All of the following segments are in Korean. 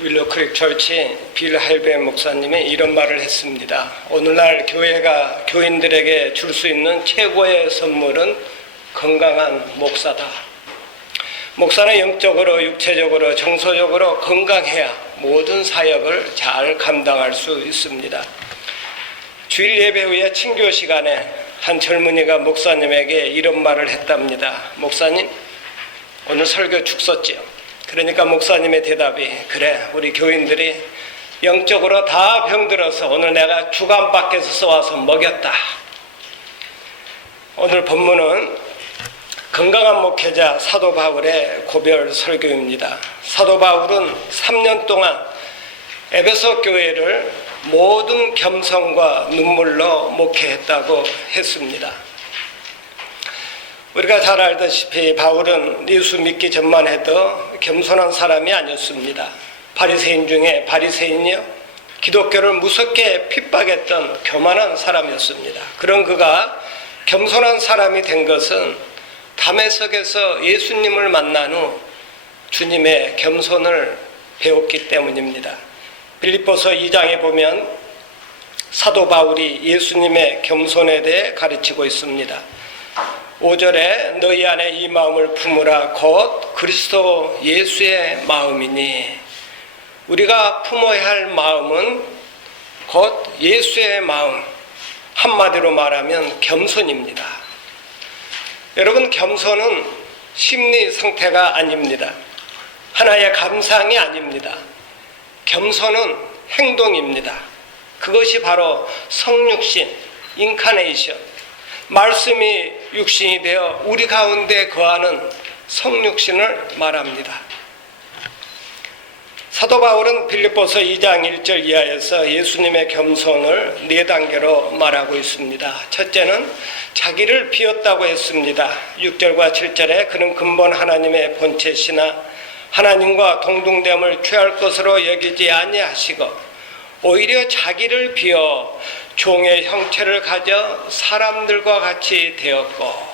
윌로크릭 철치 빌 할베 목사님이 이런 말을 했습니다. 오늘날 교회가 교인들에게 줄 수 있는 최고의 선물은 건강한 목사다. 목사는 영적으로, 육체적으로, 정서적으로 건강해야 모든 사역을 잘 감당할 수 있습니다. 주일 예배 후에 친교 시간에 한 젊은이가 목사님에게 이런 말을 했답니다. 목사님, 오늘 설교 죽었지요? 그러니까 목사님의 대답이, 그래, 우리 교인들이 영적으로 다 병들어서 오늘 내가 주간 밖에서 써와서 먹였다. 오늘 본문은 건강한 목회자 사도 바울의 고별 설교입니다. 사도 바울은 3년 동안 에베소 교회를 모든 겸손과 눈물로 목회했다고 했습니다. 우리가 잘 알다시피 바울은 예수 믿기 전만 해도 겸손한 사람이 아니었습니다. 바리새인 중에 바리새인이요, 기독교를 무섭게 핍박했던 교만한 사람이었습니다. 그런 그가 겸손한 사람이 된 것은 담에석에서 예수님을 만난 후 주님의 겸손을 배웠기 때문입니다. 빌립보서 2장에 보면 사도 바울이 예수님의 겸손에 대해 가르치고 있습니다. 5절에 너희 안에 이 마음을 품으라 곧 그리스도 예수의 마음이니, 우리가 품어야 할 마음은 곧 예수의 마음, 한마디로 말하면 겸손입니다. 여러분, 겸손은 심리 상태가 아닙니다. 하나의 감상이 아닙니다. 겸손은 행동입니다. 그것이 바로 성육신, 인카네이션, 말씀이 육신이 되어 우리 가운데 거하는 성육신을 말합니다. 사도 바울은 빌립보서 2장 1절 이하에서 예수님의 겸손을 4단계로 말하고 있습니다. 첫째는 자기를 비웠다고 했습니다. 6절과 7절에 그는 근본 하나님의 본체시나 하나님과 동등됨을 취할 것으로 여기지 아니하시고 오히려 자기를 비워 종의 형체를 가져 사람들과 같이 되었고,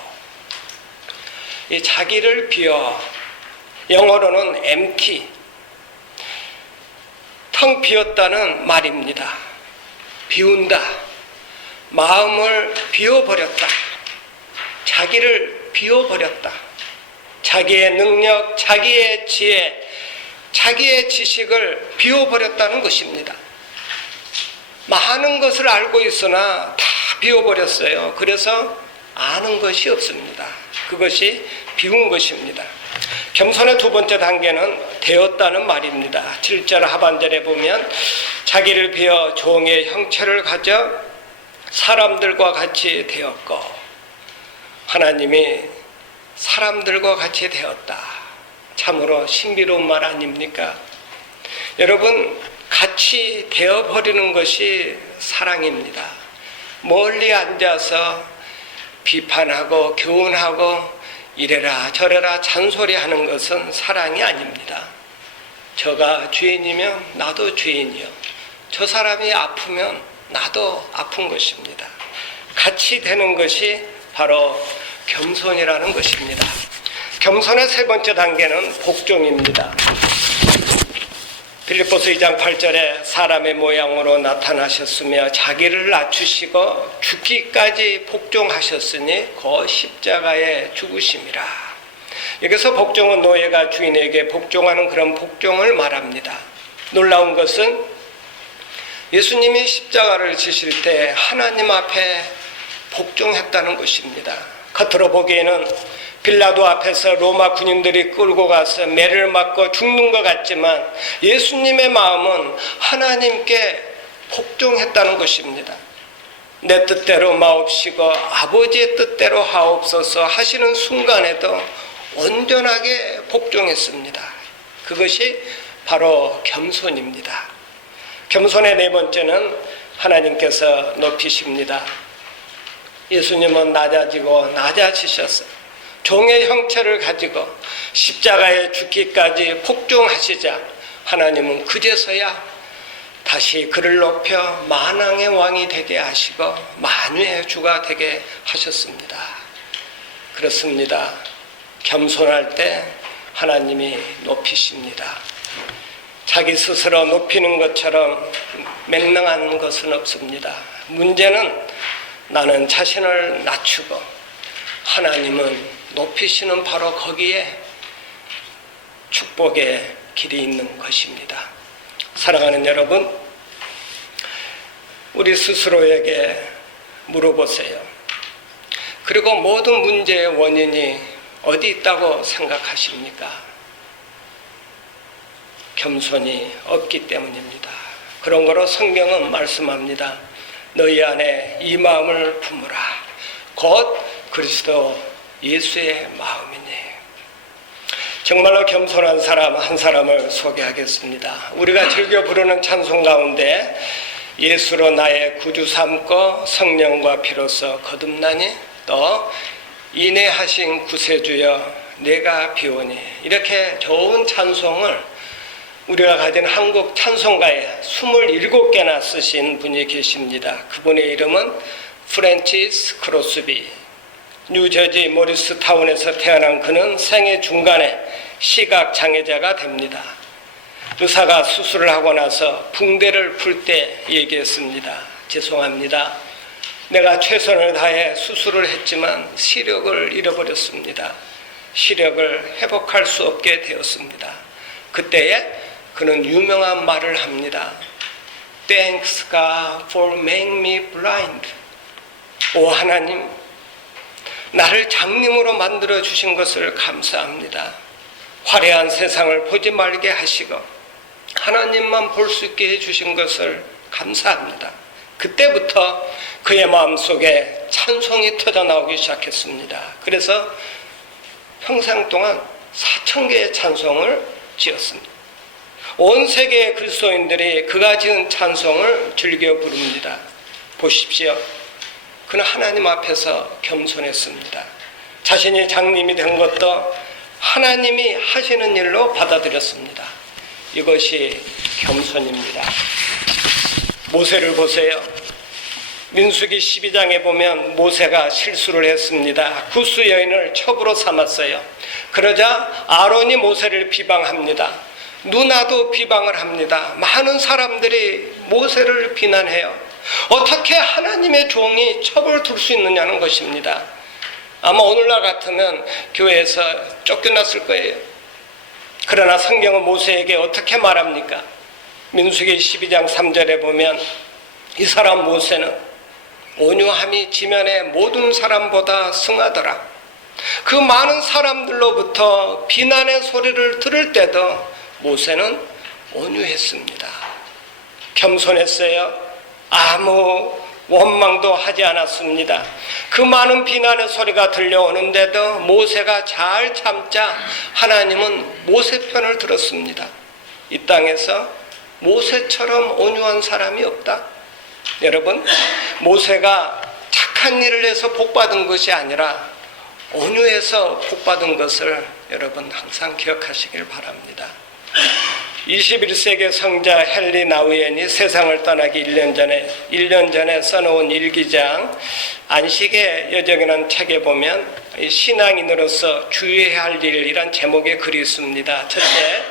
이 자기를 비워, 영어로는 empty, 텅 비웠다는 말입니다. 비운다, 마음을 비워버렸다, 자기를 비워버렸다. 자기의 능력, 자기의 지혜, 자기의 지식을 비워버렸다는 것입니다. 많은 것을 알고 있으나 다 비워버렸어요. 그래서 아는 것이 없습니다. 그것이 비운 것입니다. 겸손의 두 번째 단계는 되었다는 말입니다. 7절 하반절에 보면 자기를 비워 종의 형체를 가져 사람들과 같이 되었고, 하나님이 사람들과 같이 되었다. 참으로 신비로운 말 아닙니까? 여러분, 같이 되어버리는 것이 사랑입니다. 멀리 앉아서 비판하고 교훈하고 이래라 저래라 잔소리하는 것은 사랑이 아닙니다. 저가 죄인이면 나도 죄인이요, 저 사람이 아프면 나도 아픈 것입니다. 같이 되는 것이 바로 겸손이라는 것입니다. 겸손의 세 번째 단계는 복종입니다. 빌립보서 2장 8절에 사람의 모양으로 나타나셨으며 자기를 낮추시고 죽기까지 복종하셨으니 그 십자가에 죽으심이라. 여기서 복종은 노예가 주인에게 복종하는 그런 복종을 말합니다. 놀라운 것은 예수님이 십자가를 지실 때 하나님 앞에 복종했다는 것입니다. 겉으로 보기에는 빌라도 앞에서 로마 군인들이 끌고 가서 매를 맞고 죽는 것 같지만 예수님의 마음은 하나님께 복종했다는 것입니다. 내 뜻대로 마옵시고 아버지의 뜻대로 하옵소서 하시는 순간에도 온전하게 복종했습니다. 그것이 바로 겸손입니다. 겸손의 네 번째는 하나님께서 높이십니다. 예수님은 낮아지셨어요. 종의 형체를 가지고 십자가에 죽기까지 복종하시자 하나님은 그제서야 다시 그를 높여 만왕의 왕이 되게 하시고 만유의 주가 되게 하셨습니다. 그렇습니다. 겸손할 때 하나님이 높이십니다. 자기 스스로 높이는 것처럼 맹랑한 것은 없습니다. 문제는 나는 자신을 낮추고 하나님은 높이시는 바로 거기에 축복의 길이 있는 것입니다. 사랑하는 여러분, 우리 스스로에게 물어보세요. 그리고 모든 문제의 원인이 어디 있다고 생각하십니까? 겸손이 없기 때문입니다. 그런 거로 성경은 말씀합니다. 너희 안에 이 마음을 품으라. 곧 그리스도 예수의 마음이니. 정말로 겸손한 사람 한 사람을 소개하겠습니다. 우리가 즐겨 부르는 찬송 가운데 예수로 나의 구주 삼고 성령과 피로써 거듭나니 또 인내하신 구세주여 내가 비오니, 이렇게 좋은 찬송을 우리가 가진 한국 찬송가에 27개나 쓰신 분이 계십니다. 그분의 이름은 프랜치스 크로스비. 뉴저지 모리스타운에서 태어난 그는 생애 중간에 시각장애자가 됩니다. 의사가 수술을 하고 나서 붕대를 풀 때 얘기했습니다. 죄송합니다. 내가 최선을 다해 수술을 했지만 시력을 잃어버렸습니다. 시력을 회복할 수 없게 되었습니다. 그때에 그는 유명한 말을 합니다. Thanks God for making me blind. 오 하나님, 나를 장님으로 만들어 주신 것을 감사합니다. 화려한 세상을 보지 말게 하시고 하나님만 볼 수 있게 해주신 것을 감사합니다. 그때부터 그의 마음속에 찬송이 터져나오기 시작했습니다. 그래서 평생 동안 4,000개의 찬송을 지었습니다. 온 세계의 그리스도인들이 그가 지은 찬송을 즐겨 부릅니다. 보십시오. 그는 하나님 앞에서 겸손했습니다. 자신이 장님이 된 것도 하나님이 하시는 일로 받아들였습니다. 이것이 겸손입니다. 모세를 보세요. 민수기 12장에 보면 모세가 실수를 했습니다. 구스 여인을 첩으로 삼았어요. 그러자 아론이 모세를 비방합니다. 누나도 비방을 합니다. 많은 사람들이 모세를 비난해요. 어떻게 하나님의 종이 첩을 둘 수 있느냐는 것입니다. 아마 오늘날 같으면 교회에서 쫓겨났을 거예요. 그러나 성경은 모세에게 어떻게 말합니까? 민수기 12장 3절에 보면 이 사람 모세는 온유함이 지면의 모든 사람보다 승하더라. 그 많은 사람들로부터 비난의 소리를 들을 때도 모세는 온유했습니다. 겸손했어요. 아무 원망도 하지 않았습니다. 그 많은 비난의 소리가 들려오는데도 모세가 잘 참자 하나님은 모세 편을 들었습니다. 이 땅에서 모세처럼 온유한 사람이 없다. 여러분, 모세가 착한 일을 해서 복받은 것이 아니라 온유해서 복받은 것을 여러분 항상 기억하시길 바랍니다. 21세기 성자 헨리 나우엔이 세상을 떠나기 1년 전에 써놓은 일기장 안식의 여정이라는 책에 보면 신앙인으로서 주의해야 할 일이란 제목의 글이 있습니다. 첫째,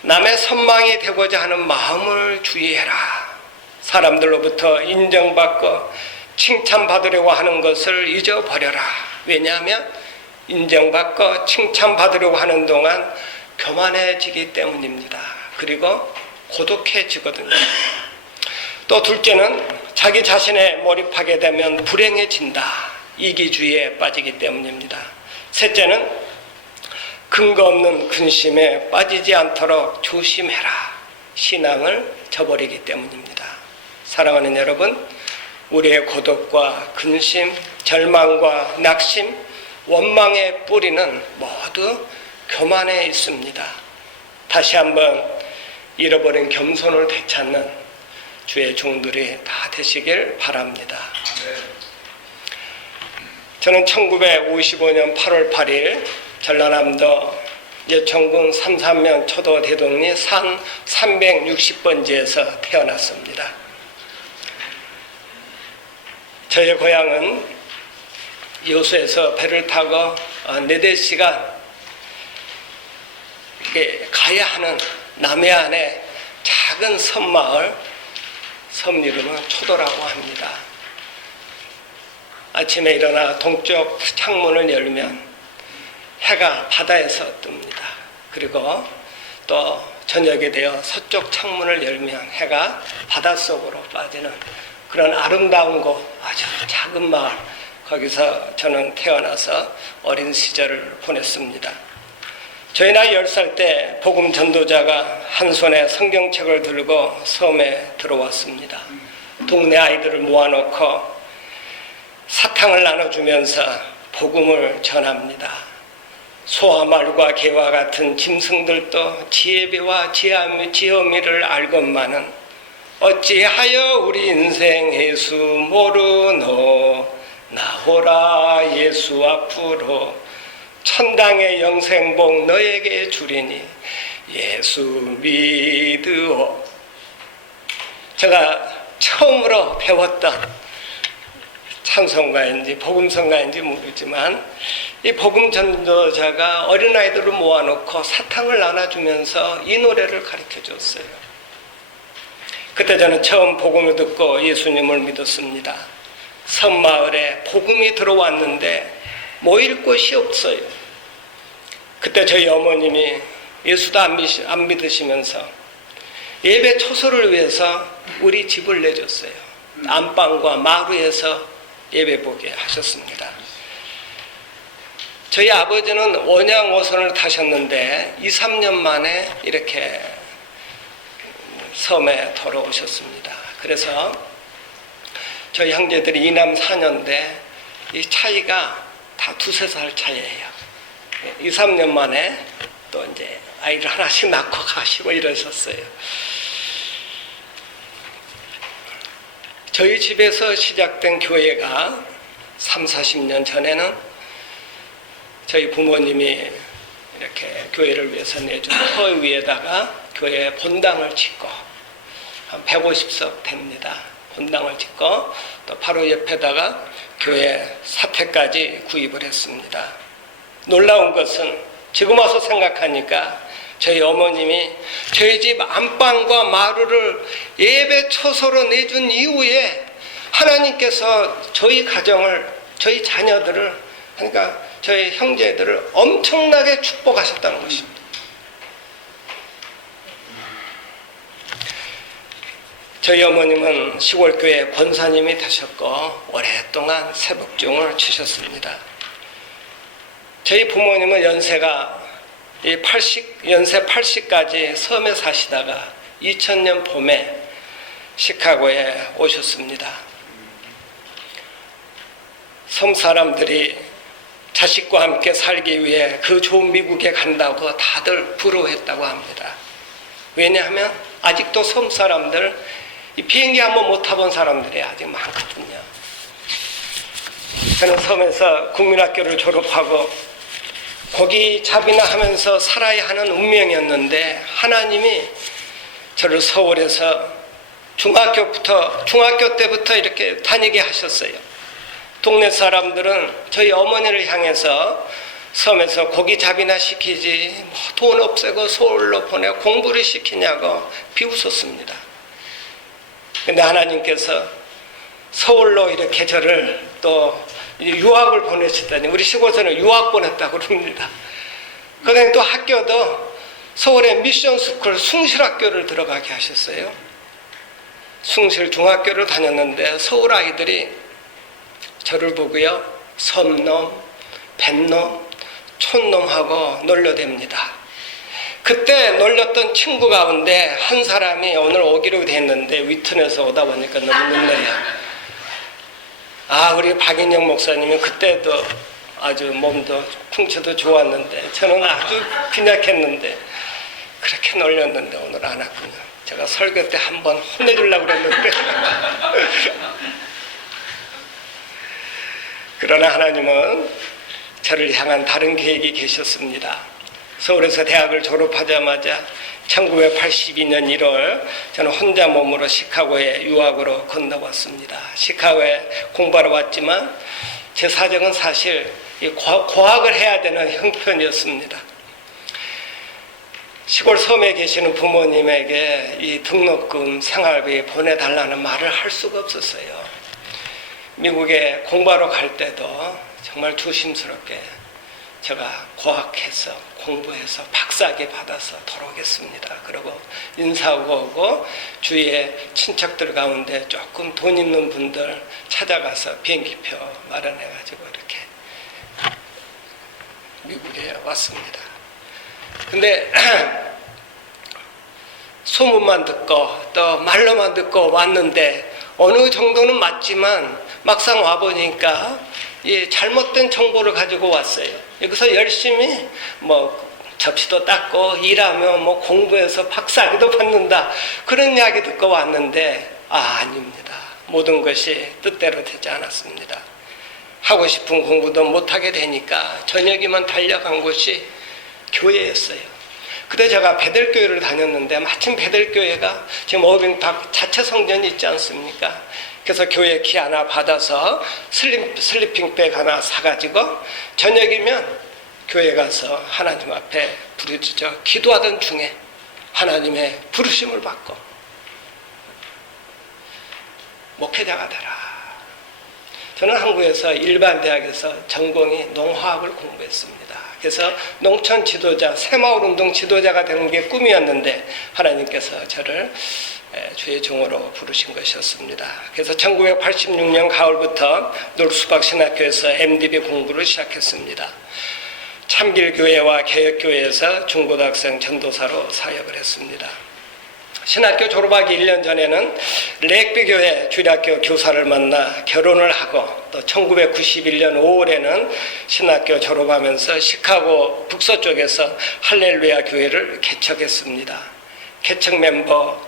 남의 선망이 되고자 하는 마음을 주의해라. 사람들로부터 인정받고 칭찬받으려고 하는 것을 잊어버려라. 왜냐하면 인정받고 칭찬받으려고 하는 동안 교만해지기 때문입니다. 그리고 고독해지거든요. 또 둘째는 자기 자신에 몰입하게 되면 불행해진다. 이기주의에 빠지기 때문입니다. 셋째는 근거 없는 근심에 빠지지 않도록 조심해라. 신앙을 저버리기 때문입니다. 사랑하는 여러분, 우리의 고독과 근심, 절망과 낙심, 원망의 뿌리는 모두 교만에 있습니다. 다시 한번 잃어버린 겸손을 되찾는 주의 종들이 다 되시길 바랍니다. 저는 1955년 8월 8일 전라남도 예천군 삼산면 초도 대동리 산 360번지에서 태어났습니다. 저의 고향은 여수에서 배를 타고 4-5시간 가야 하는 남해안의 작은 섬마을, 섬 이름은 초도라고 합니다. 아침에 일어나 동쪽 창문을 열면 해가 바다에서 뜹니다. 그리고 또 저녁이 되어 서쪽 창문을 열면 해가 바닷속으로 빠지는 그런 아름다운 곳, 아주 작은 마을, 거기서 저는 태어나서 어린 시절을 보냈습니다. 저희 나이 10살 때 복음 전도자가 한 손에 성경책을 들고 섬에 들어왔습니다. 동네 아이들을 모아놓고 사탕을 나눠주면서 복음을 전합니다. 소와 말과 개와 같은 짐승들도 지혜비와 지혜미를 알건만은 어찌하여 우리 인생 예수 모르노. 나오라 예수 앞으로 천당의 영생복 너에게 주리니 예수 믿으오. 제가 처음으로 배웠던 찬송가인지 복음성가인지 모르지만 이 복음 전도자가 어린아이들을 모아놓고 사탕을 나눠주면서 이 노래를 가르쳐 줬어요. 그때 저는 처음 복음을 듣고 예수님을 믿었습니다. 섬마을에 복음이 들어왔는데 모일 곳이 없어요. 그때 저희 어머님이 예수도 안 믿으시면서 예배 초소를 위해서 우리 집을 내줬어요. 안방과 마루에서 예배 보게 하셨습니다. 저희 아버지는 원양 어선을 타셨는데 2, 3년 만에 이렇게 섬에 돌아오셨습니다. 그래서 저희 형제들이 2남 4녀인데 이 차이가 다 2-3살 차이예요. 2, 3년 만에 또 이제 아이를 하나씩 낳고 가시고 이러셨어요. 저희 집에서 시작된 교회가 3, 40년 전에는 저희 부모님이 이렇게 교회를 위해서 내준 터그 위에다가 교회 본당을 짓고 한 150석 됩니다. 본당을 짓고 또 바로 옆에다가 교회 사택까지 구입을 했습니다. 놀라운 것은 지금 와서 생각하니까 저희 어머님이 저희 집 안방과 마루를 예배 초소로 내준 이후에 하나님께서 저희 가정을, 저희 자녀들을, 그러니까 저희 형제들을 엄청나게 축복하셨다는 것입니다. 저희 어머님은 시골교회 권사님이 되셨고 오랫동안 새벽종을 치셨습니다. 저희 부모님은 연세 80까지 섬에 사시다가 2000년 봄에 시카고에 오셨습니다. 섬 사람들이 자식과 함께 살기 위해 그 좋은 미국에 간다고 다들 부러워했다고 합니다. 왜냐하면 아직도 섬 사람들, 이 비행기 한번 못 타본 사람들이 아직 많거든요. 저는 섬에서 국민학교를 졸업하고 고기 잡이나 하면서 살아야 하는 운명이었는데 하나님이 저를 서울에서 중학교 때부터 이렇게 다니게 하셨어요. 동네 사람들은 저희 어머니를 향해서 섬에서 고기 잡이나 시키지 뭐 돈 없애고 서울로 보내 공부를 시키냐고 비웃었습니다. 근데 하나님께서 서울로 이렇게 저를 또 유학을 보내셨다니, 우리 시골에서는 유학 보냈다고 그럽니다. 그다음에 또 학교도 서울의 미션스쿨 숭실학교를 들어가게 하셨어요. 숭실 중학교를 다녔는데 서울 아이들이 저를 보고요, 섬놈, 뱃놈, 촌놈하고 놀려댑니다. 그때 놀렸던 친구 가운데 한 사람이 오늘 오기로 됐는데 위튼에서 오다 보니까 너무 늦네요. 우리 박인영 목사님이 그때도 아주 몸도 풍채도 좋았는데 저는 아주 빈약했는데 그렇게 놀렸는데 오늘 안 왔군요. 제가 설교 때 한번 혼내주려고 그랬는데 그러나 하나님은 저를 향한 다른 계획이 계셨습니다. 서울에서 대학을 졸업하자마자 1982년 1월 저는 혼자 몸으로 시카고에 유학으로 건너왔습니다. 시카고에 공부하러 왔지만 제 사정은 사실 고학을 해야 되는 형편이었습니다. 시골 섬에 계시는 부모님에게 이 등록금 생활비 보내달라는 말을 할 수가 없었어요. 미국에 공부하러 갈 때도 정말 조심스럽게 제가 고학해서 공부해서 박사학위 받아서 돌아오겠습니다. 그리고 인사하고 오고 주위에 친척들 가운데 조금 돈 있는 분들 찾아가서 비행기표 마련해가지고 이렇게 미국에 왔습니다. 근데 소문만 듣고 또 말로만 듣고 왔는데 어느 정도는 맞지만 막상 와보니까 이 잘못된 정보를 가지고 왔어요. 여기서 열심히 뭐 접시도 닦고 일하며 뭐 공부해서 박사학위도 받는다 그런 이야기 듣고 왔는데 아닙니다. 모든 것이 뜻대로 되지 않았습니다. 하고 싶은 공부도 못하게 되니까 저녁이면 달려간 곳이 교회였어요. 그때 제가 베델교회를 다녔는데 마침 베델교회가 지금 어빙탁 자체 성전이 있지 않습니까? 그래서 교회 키 하나 받아서 슬리핑백 하나 사가지고 저녁이면 교회 가서 하나님 앞에 부르짖어 기도하던 중에 하나님의 부르심을 받고 목회자가 되라. 저는 한국에서 일반 대학에서 전공이 농화학을 공부했습니다. 그래서 농촌 지도자, 새마을운동 지도자가 되는 게 꿈이었는데 하나님께서 저를 주의 종으로 부르신 것이었습니다. 그래서 1986년 가을부터 놀수박 신학교에서 MDB 공부를 시작했습니다. 참길교회와 개혁교회에서 중고등학생 전도사로 사역을 했습니다. 신학교 졸업하기 1년 전에는 렉비교회 주일학교 교사를 만나 결혼을 하고 또 1991년 5월에는 신학교 졸업하면서 시카고 북서쪽에서 할렐루야 교회를 개척했습니다. 개척 멤버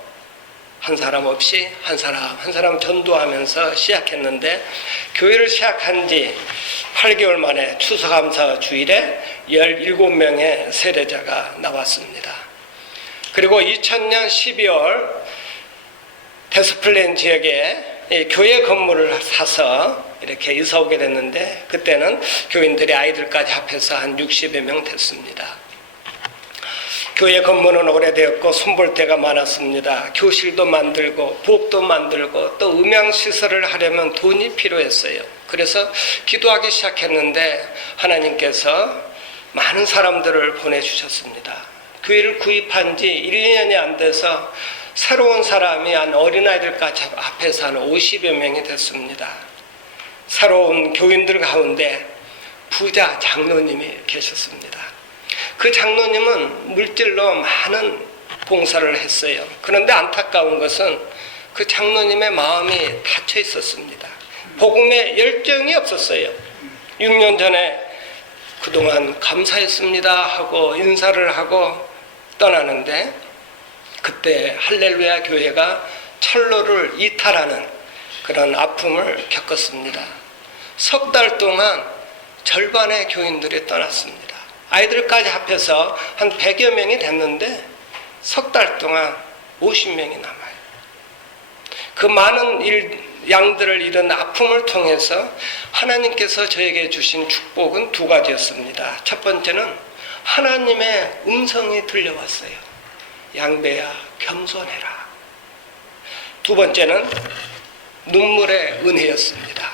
한 사람 없이 한 사람 전도하면서 시작했는데 교회를 시작한 지 8개월 만에 추수감사 주일에 17명의 세례자가 나왔습니다. 그리고 2000년 12월 데스플레인 지역에 교회 건물을 사서 이렇게 이사 오게 됐는데 그때는 교인들이 아이들까지 합해서 한 60여 명 됐습니다. 교회 건물은 오래되었고 손볼때가 많았습니다. 교실도 만들고 부엌도 만들고 또 음향시설을 하려면 돈이 필요했어요. 그래서 기도하기 시작했는데 하나님께서 많은 사람들을 보내주셨습니다. 교회를 구입한 지 1, 2년이 안 돼서 새로운 사람이 한 어린아이들까지 합해서 한 50여 명이 됐습니다. 새로운 교인들 가운데 부자 장로님이 계셨습니다. 그 장로님은 물질로 많은 봉사를 했어요. 그런데 안타까운 것은 그 장로님의 마음이 닫혀 있었습니다. 복음에 열정이 없었어요. 6년 전에 그동안 감사했습니다 하고 인사를 하고 떠나는데 그때 할렐루야 교회가 철로를 이탈하는 그런 아픔을 겪었습니다. 석 달 동안 절반의 교인들이 떠났습니다. 아이들까지 합해서 한 100여 명이 됐는데 석 달 동안 50명이 남아요. 그 많은 양들을 잃은 아픔을 통해서 하나님께서 저에게 주신 축복은 두 가지였습니다. 첫 번째는 하나님의 음성이 들려왔어요. 양배야 겸손해라. 두 번째는 눈물의 은혜였습니다.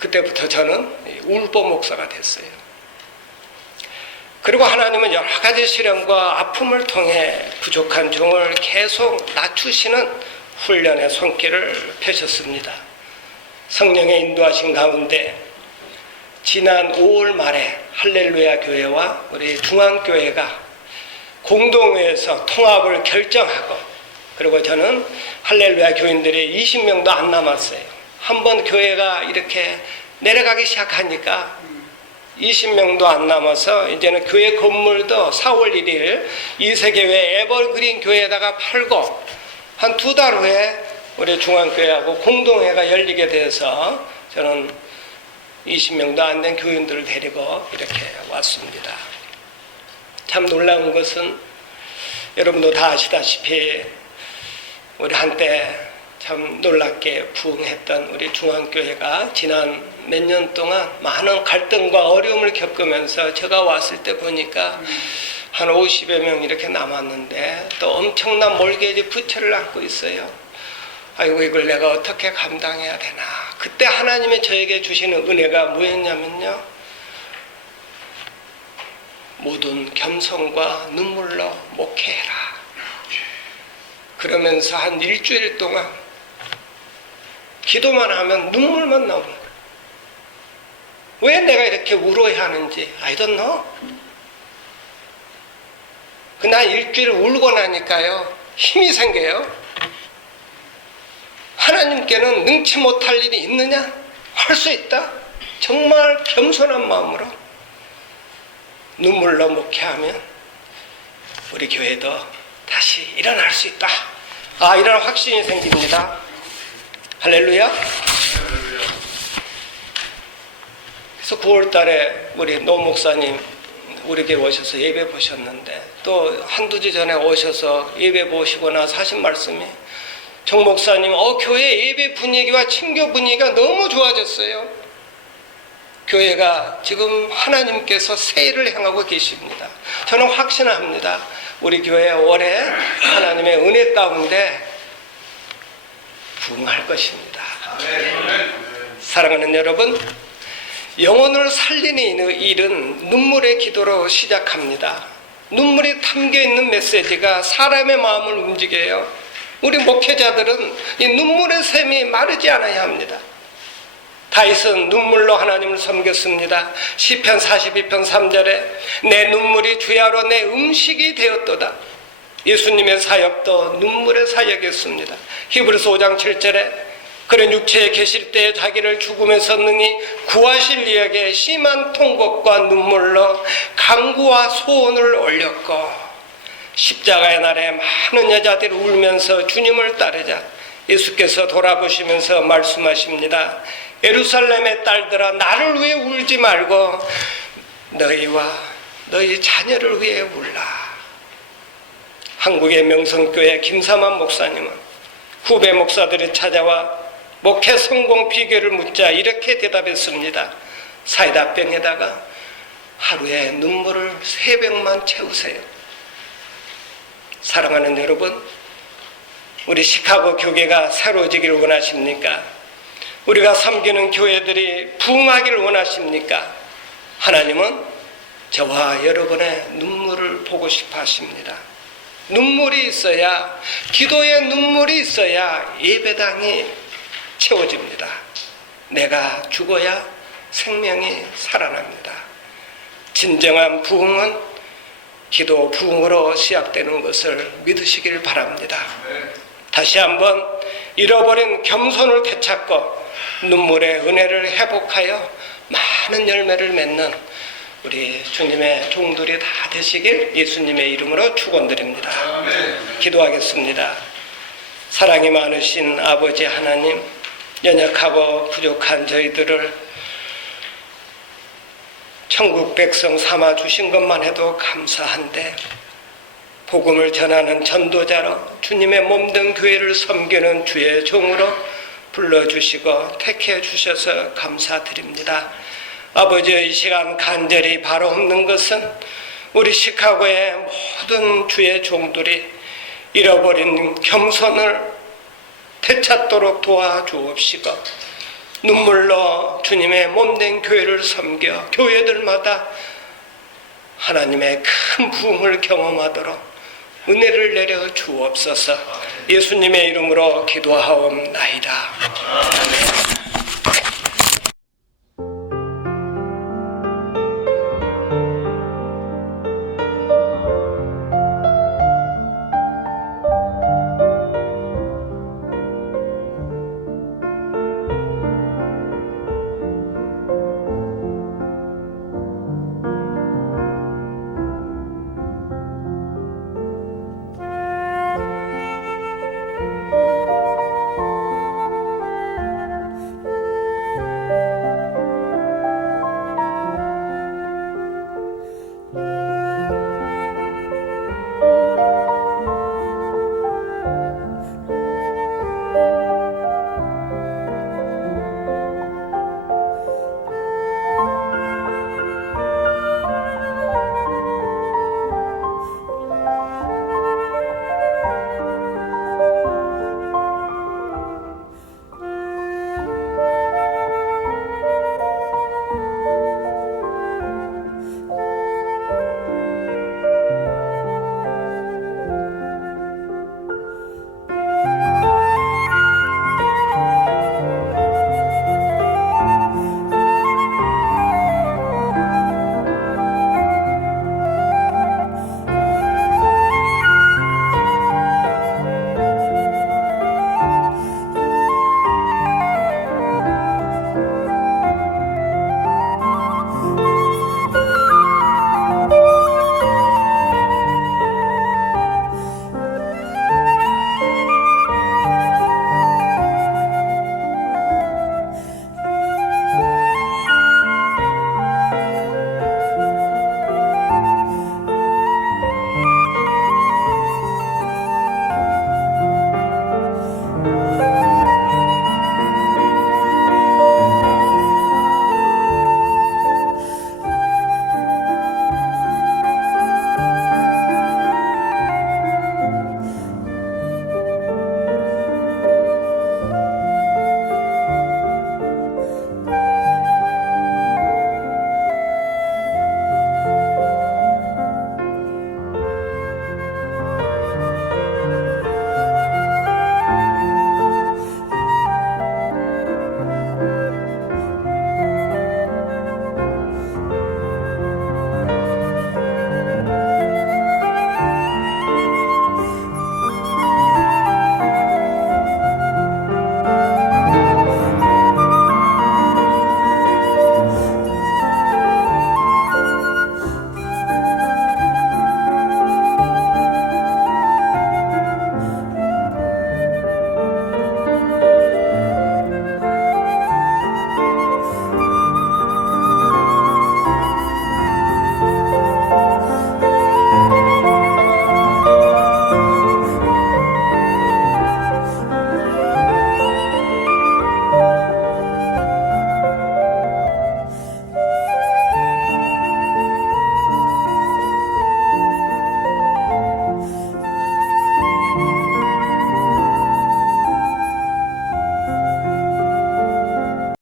그때부터 저는 울보 목사가 됐어요. 그리고 하나님은 여러 가지 시련과 아픔을 통해 부족한 종을 계속 낮추시는 훈련의 손길을 펴셨습니다. 성령의 인도하신 가운데 지난 5월 말에 할렐루야 교회와 우리 중앙교회가 공동회에서 통합을 결정하고 그리고 저는 할렐루야 교인들이 20명도 안 남았어요. 한번 교회가 이렇게 내려가기 시작하니까 20명도 안 남아서 이제는 교회 건물도 4월 1일 이세계회 에버그린 교회에다가 팔고 한 2달 후에 우리 중앙교회하고 공동회가 열리게 돼서 저는 20명도 안 된 교인들을 데리고 이렇게 왔습니다. 참 놀라운 것은 여러분도 다 아시다시피 우리 한때 참 놀랍게 부흥했던 우리 중앙교회가 지난 몇 년 동안 많은 갈등과 어려움을 겪으면서 제가 왔을 때 보니까 한 50여 명 이렇게 남았는데 또 엄청난 몰개지 부채를 안고 있어요. 아이고, 이걸 내가 어떻게 감당해야 되나. 그때 하나님이 저에게 주시는 은혜가 뭐였냐면요, 모든 겸손과 눈물로 목회해라. 그러면서 한 일주일 동안 기도만 하면 눈물만 나오는 거예요. 왜 내가 이렇게 울어야 하는지 I don't know. 그날 일주일 울고 나니까요, 힘이 생겨요. 하나님께는 능치 못할 일이 있느냐? 할 수 있다. 정말 겸손한 마음으로 눈물로 목회하면 우리 교회도 다시 일어날 수 있다. 이런 확신이 생깁니다. 할렐루야. 그래서 9월 달에 우리 노 목사님 우리 교회 오셔서 예배 보셨는데, 또 한두 주 전에 오셔서 예배 보시고 나서 하신 말씀이, 정 목사님, 교회 예배 분위기와 친교 분위기가 너무 좋아졌어요. 교회가 지금 하나님께서 새해를 향하고 계십니다. 저는 확신합니다. 우리 교회 올해 하나님의 은혜 가운데 부흥할 것입니다. 사랑하는 여러분, 영혼을 살리는 일은 눈물의 기도로 시작합니다. 눈물이 담겨있는 메시지가 사람의 마음을 움직여요. 우리 목회자들은 이 눈물의 샘이 마르지 않아야 합니다. 다윗은 눈물로 하나님을 섬겼습니다. 시편 42편 3절에 내 눈물이 주야로 내 음식이 되었도다. 예수님의 사역도 눈물의 사역이었습니다. 히브리서 5장 7절에 그는 육체에 계실 때에 자기를 죽음에서 능히 구하실 이에게 심한 통곡과 눈물로 간구와 소원을 올렸고, 십자가의 날에 많은 여자들이 울면서 주님을 따르자 예수께서 돌아보시면서 말씀하십니다. 예루살렘의 딸들아, 나를 위해 울지 말고 너희와 너희 자녀를 위해 울라. 한국의 명성교회 김삼환 목사님은 후배 목사들이 찾아와 목회 성공 비결을 묻자 이렇게 대답했습니다. 사이다병에다가 하루에 눈물을 3병만 채우세요. 사랑하는 여러분, 우리 시카고 교회가 새로워지기를 원하십니까? 우리가 섬기는 교회들이 부흥하기를 원하십니까? 하나님은 저와 여러분의 눈물을 보고 싶어 하십니다. 눈물이 있어야, 기도에 눈물이 있어야 예배당이 채워집니다. 내가 죽어야 생명이 살아납니다. 진정한 부흥은 기도 부흥으로 시작되는 것을 믿으시길 바랍니다. 다시 한번 잃어버린 겸손을 되찾고 눈물의 은혜를 회복하여 많은 열매를 맺는 우리 주님의 종들이 다 되시길 예수님의 이름으로 축원드립니다. 기도하겠습니다. 사랑이 많으신 아버지 하나님, 연약하고 부족한 저희들을 천국 백성 삼아 주신 것만 해도 감사한데, 복음을 전하는 전도자로 주님의 몸된 교회를 섬기는 주의 종으로 불러주시고 택해 주셔서 감사드립니다. 아버지의 이 시간 간절히 바라옵는 것은 우리 시카고의 모든 주의 종들이 잃어버린 겸손을 되찾도록 도와주옵시고, 눈물로 주님의 몸된 교회를 섬겨 교회들마다 하나님의 큰 부흥을 경험하도록 은혜를 내려 주옵소서. 예수님의 이름으로 기도하옵나이다.